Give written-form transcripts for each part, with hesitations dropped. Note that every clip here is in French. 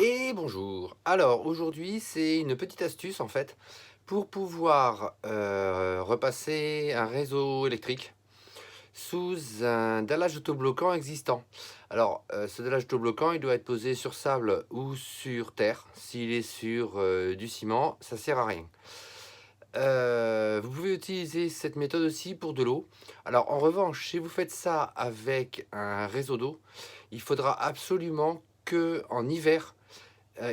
Et bonjour. Alors aujourd'hui, c'est une petite astuce en fait pour pouvoir repasser un réseau électrique sous un dallage autobloquant existant. Alors ce dallage autobloquant, il doit être posé sur sable ou sur terre. S'il est sur du ciment, ça sert à rien. Vous pouvez utiliser cette méthode aussi pour de l'eau. Alors en revanche, si vous faites ça avec un réseau d'eau, il faudra absolument que en hiver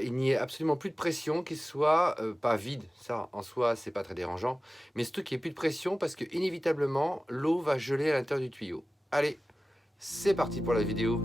il n'y ait absolument plus de pression, qu'il soit, pas vide, ça en soi c'est pas très dérangeant, mais surtout qu'il y ait plus de pression parce que inévitablement l'eau va geler à l'intérieur du tuyau. Allez, c'est parti pour la vidéo.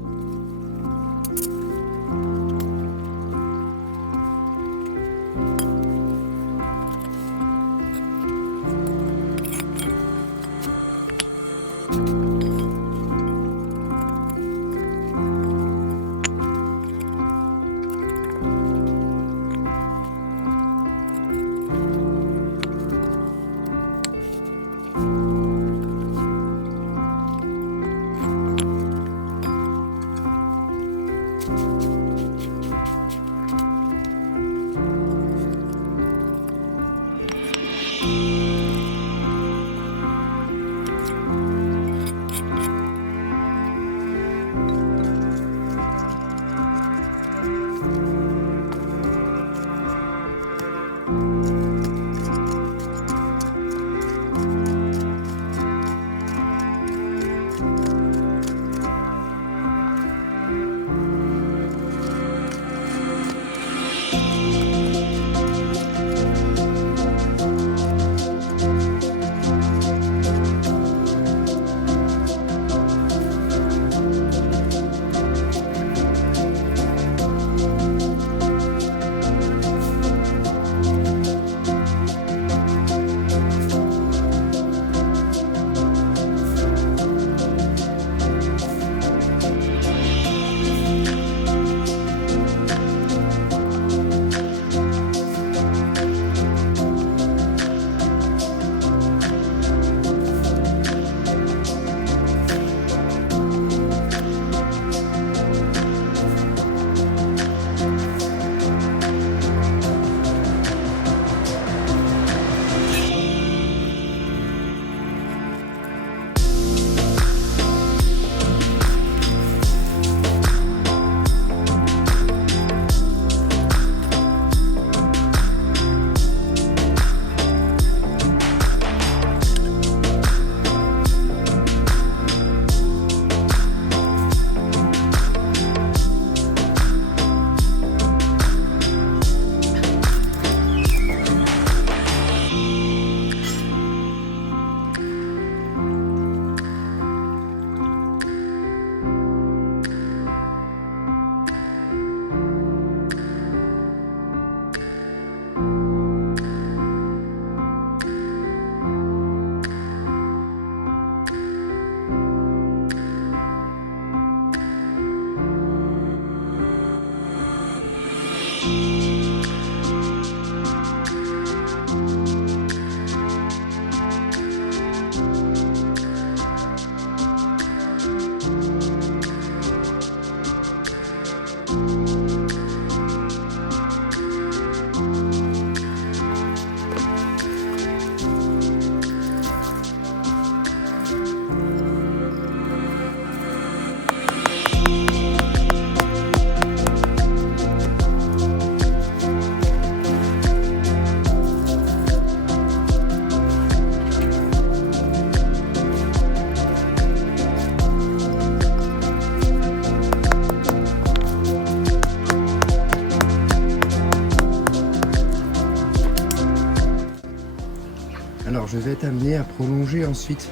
Alors je vais être amené à prolonger ensuite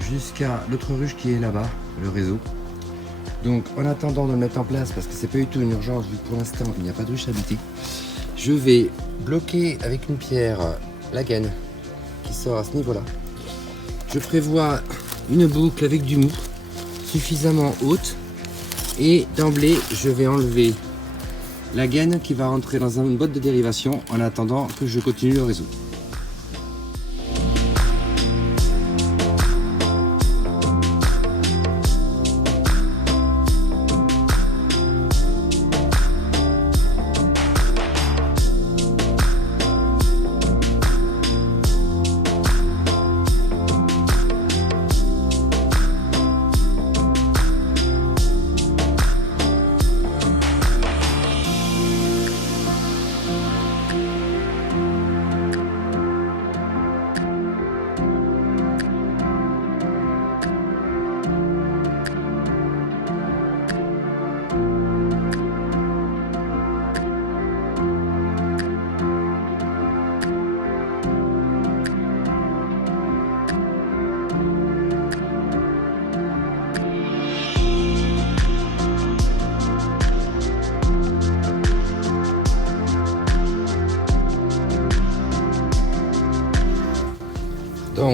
jusqu'à l'autre ruche qui est là-bas, le réseau. Donc en attendant de le mettre en place, parce que c'est pas du tout une urgence vu que pour l'instant il n'y a pas de ruche habitée, je vais bloquer avec une pierre la gaine qui sort à ce niveau-là. Je prévois une boucle avec du mou suffisamment haute et d'emblée je vais enlever la gaine qui va rentrer dans une boîte de dérivation en attendant que je continue le réseau.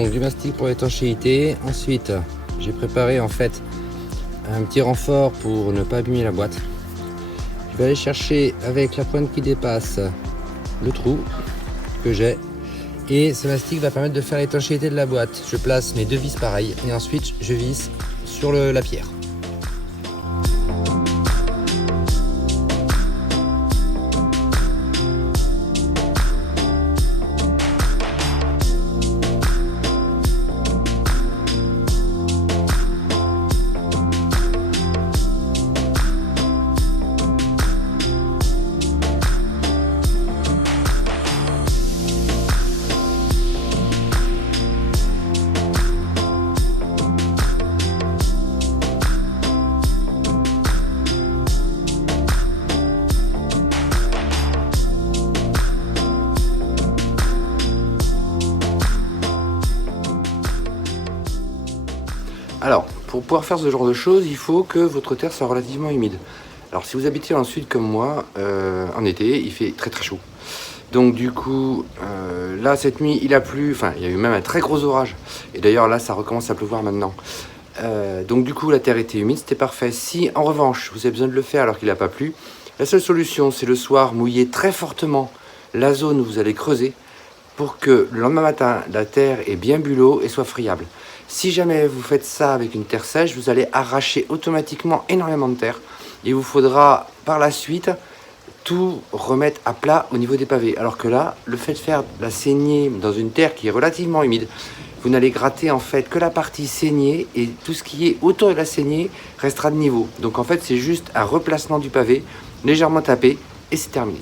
donc du mastic pour l'étanchéité. Ensuite, j'ai préparé en fait un petit renfort pour ne pas abîmer la boîte. Je vais aller chercher avec la pointe qui dépasse le trou que j'ai. Et ce mastic va permettre de faire l'étanchéité de la boîte. Je place mes deux vis pareilles et ensuite je visse sur la pierre. Alors, pour pouvoir faire ce genre de choses, il faut que votre terre soit relativement humide. Alors, si vous habitez dans le sud comme moi, en été, il fait très très chaud. Donc du coup, là, cette nuit, il a plu, enfin, il y a eu même un très gros orage. Et d'ailleurs, là, ça recommence à pleuvoir maintenant. Donc du coup, la terre était humide, c'était parfait. Si, en revanche, vous avez besoin de le faire alors qu'il n'a pas plu, la seule solution, c'est le soir, mouiller très fortement la zone où vous allez creuser pour que le lendemain matin, la terre ait bien bu l'eau et soit friable. Si jamais vous faites ça avec une terre sèche, vous allez arracher automatiquement énormément de terre. Il vous faudra par la suite tout remettre à plat au niveau des pavés. Alors que là, le fait de faire la saignée dans une terre qui est relativement humide, vous n'allez gratter en fait que la partie saignée et tout ce qui est autour de la saignée restera de niveau. Donc en fait, c'est juste un replacement du pavé légèrement tapé et c'est terminé.